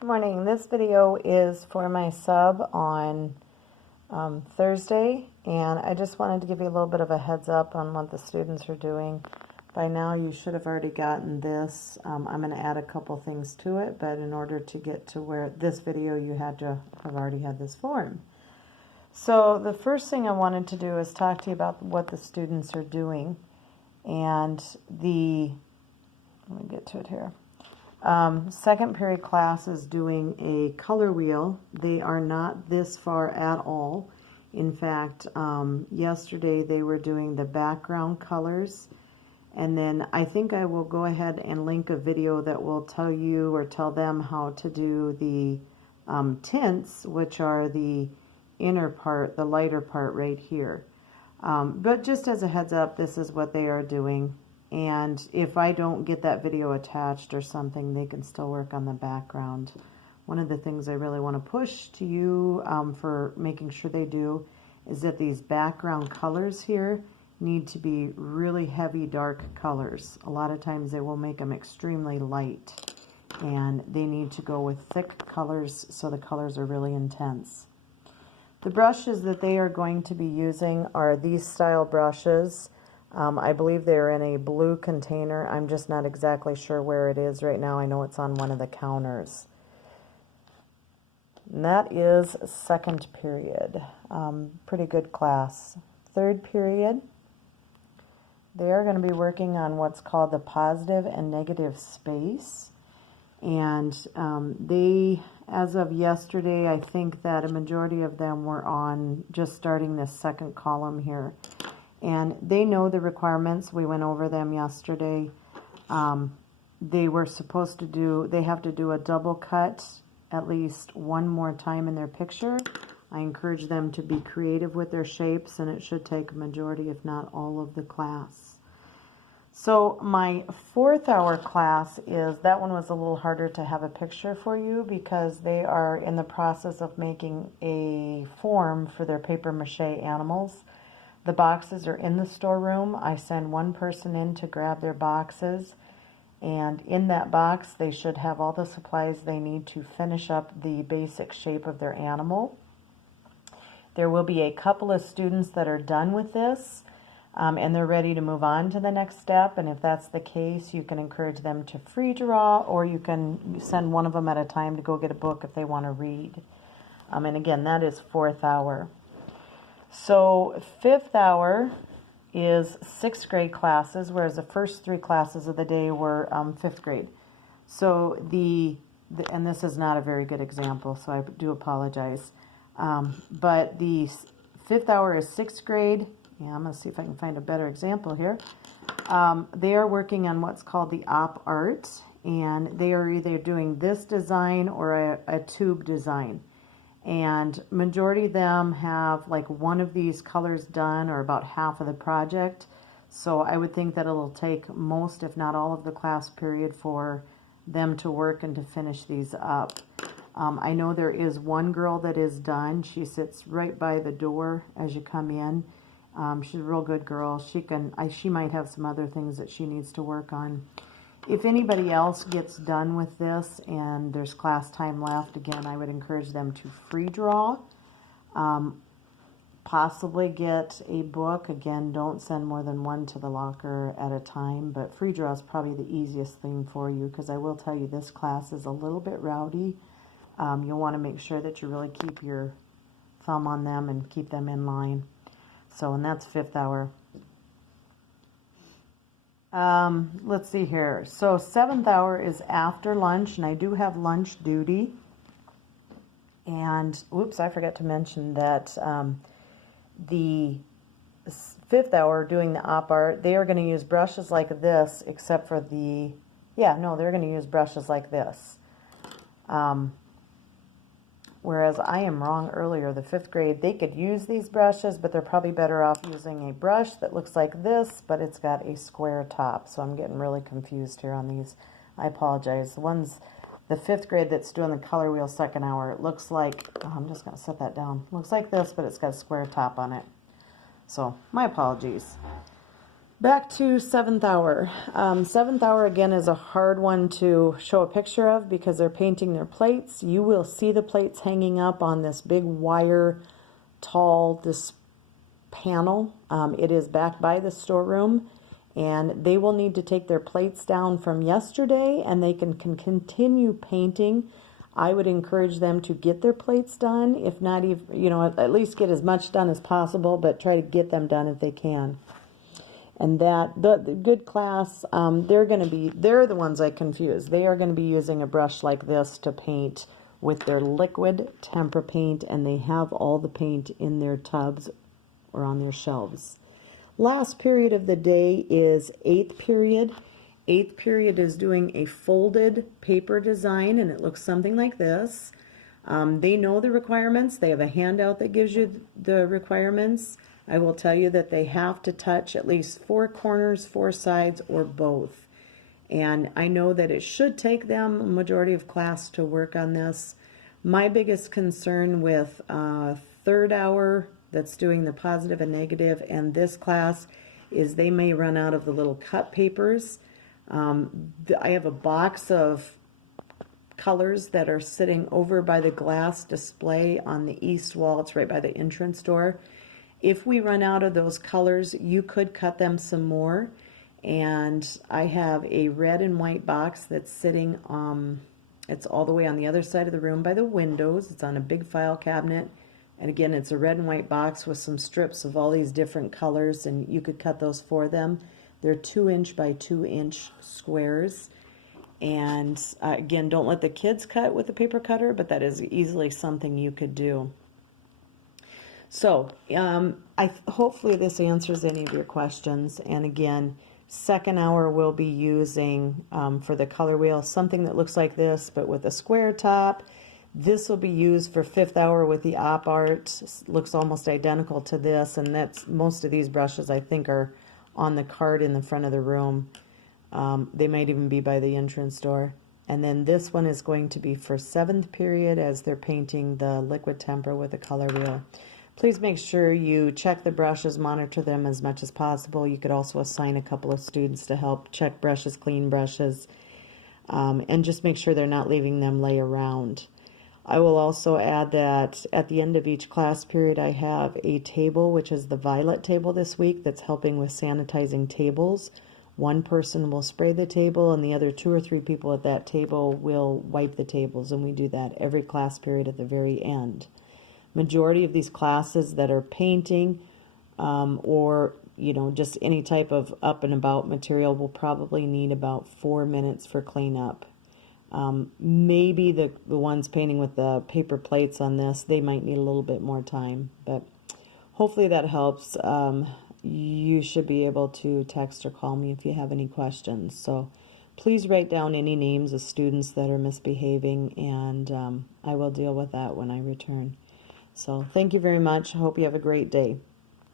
Good morning. This video is for my sub on Thursday, and I just wanted to give you a little bit of a heads up on what the students are doing. By now you should have already gotten this. I'm going to add a couple things to it, but in order to get to where this video you had to have already had this form. So the first thing I wanted to do is talk to you about what the students are doing, and let me get to it here. Second period class is doing a color wheel. They are not this far at all. In fact, yesterday they were doing the background colors, and then I think I will go ahead and link a video that will tell you or tell them how to do the tints, which are the inner part, the lighter part right here. But just as a heads up, this is what they are doing. And if I don't get that video attached or something, they can still work on the background. One of the things I really want to push to you for making sure they do is that these background colors here need to be really heavy, dark colors. A lot of times they will make them extremely light, and they need to go with thick colors so the colors are really intense. The brushes that they are going to be using are these style brushes. I believe they're in a blue container. I'm just not exactly sure where it is right now. I know it's on one of the counters. And that is second period. Pretty good class. Third period, they are going to be working on what's called the positive and negative space. And they, as of yesterday, I think that a majority of them were on just starting this second column here. And they know the requirements. We went over them yesterday. They were supposed to do, they have to do a double cut at least one more time in their picture. I encourage them to be creative with their shapes, and it should take a majority, if not all, of the class. So my fourth hour class is, that one was a little harder to have a picture for you because they are in the process of making a form for their paper mache animals. The boxes are in the storeroom. I send one person in to grab their boxes, and in that box they should have all the supplies they need to finish up the basic shape of their animal. There will be a couple of students that are done with this and they're ready to move on to the next step, and if that's the case, you can encourage them to free draw, or you can send one of them at a time to go get a book if they want to read. And again, that is fourth hour. So fifth hour is sixth grade classes, whereas the first three classes of the day were fifth grade. So and this is not a very good example, so I do apologize. But the fifth hour is sixth grade. Yeah, I'm going to see if I can find a better example here. They are working on what's called the op art, and they are either doing this design or a tube design. And majority of them have like one of these colors done, or about half of the project. So I would think that it'll take most, if not all, of the class period for them to work and to finish these up. I know there is one girl that is done. She sits right by the door as you come in. She's a real good girl. She might have some other things that she needs to work on. If anybody else gets done with this and there's class time left, again, I would encourage them to free draw. Possibly get a book. Again, don't send more than one to the locker at a time, but free draw is probably the easiest thing for you, because I will tell you this class is a little bit rowdy. You'll want to make sure that you really keep your thumb on them and keep them in line. So, and that's fifth hour. Let's see here. So seventh hour is after lunch, and I do have lunch duty. And oops, I forgot to mention that the fifth hour doing the op art, they are going to use brushes like this, except for they're going to use brushes like this. Whereas I am wrong earlier, the fifth grade, they could use these brushes, but they're probably better off using a brush that looks like this, but it's got a square top. So I'm getting really confused here on these. I apologize. The fifth grade that's doing the color wheel second hour, it looks like, I'm just going to set that down. Looks like this, but it's got a square top on it. So my apologies. Back to seventh hour. Seventh hour again is a hard one to show a picture of because they're painting their plates. You will see the plates hanging up on this big wire, tall, this panel. It is back by the storeroom, and they will need to take their plates down from yesterday, and they can continue painting. I would encourage them to get their plates done, if not even, at least get as much done as possible, but try to get them done if they can. And that, the good class, they're the ones I confuse. They are going to be using a brush like this to paint with their liquid tempera paint, and they have all the paint in their tubs or on their shelves. Last period of the day is eighth period. Eighth period is doing a folded paper design, and it looks something like this. They know the requirements. They have a handout that gives you the requirements. I will tell you that they have to touch at least 4 corners, 4 sides, or both. And I know that it should take them a majority of class to work on this. My biggest concern with third hour that's doing the positive and negative and this class is they may run out of the little cut papers. I have a box of colors that are sitting over by the glass display on the east wall. It's right by the entrance door. If we run out of those colors, you could cut them some more. And I have a red and white box that's sitting, it's all the way on the other side of the room by the windows. It's on a big file cabinet. And again, it's a red and white box with some strips of all these different colors, and you could cut those for them. They're 2-inch by 2-inch squares. And again, don't let the kids cut with a paper cutter, but that is easily something you could do. So hopefully this answers any of your questions. And again, second hour we'll be using for the color wheel something that looks like this, but with a square top. This will be used for fifth hour with the op art. Looks almost identical to this, and that's most of these brushes I think are on the cart in the front of the room. They might even be by the entrance door. And then this one is going to be for seventh period as they're painting the liquid tempera with the color wheel. Please make sure you check the brushes, monitor them as much as possible. You could also assign a couple of students to help check brushes, clean brushes, and just make sure they're not leaving them lay around. I will also add that at the end of each class period I have a table, which is the violet table this week, that's helping with sanitizing tables. One person will spray the table and the other 2 or 3 people at that table will wipe the tables, and we do that every class period at the very end. Majority of these classes that are painting or just any type of up and about material will probably need about 4 minutes for cleanup. Maybe the ones painting with the paper plates on this, they might need a little bit more time, but hopefully that helps. You should be able to text or call me if you have any questions. So please write down any names of students that are misbehaving, and I will deal with that when I return. So thank you very much. I hope you have a great day.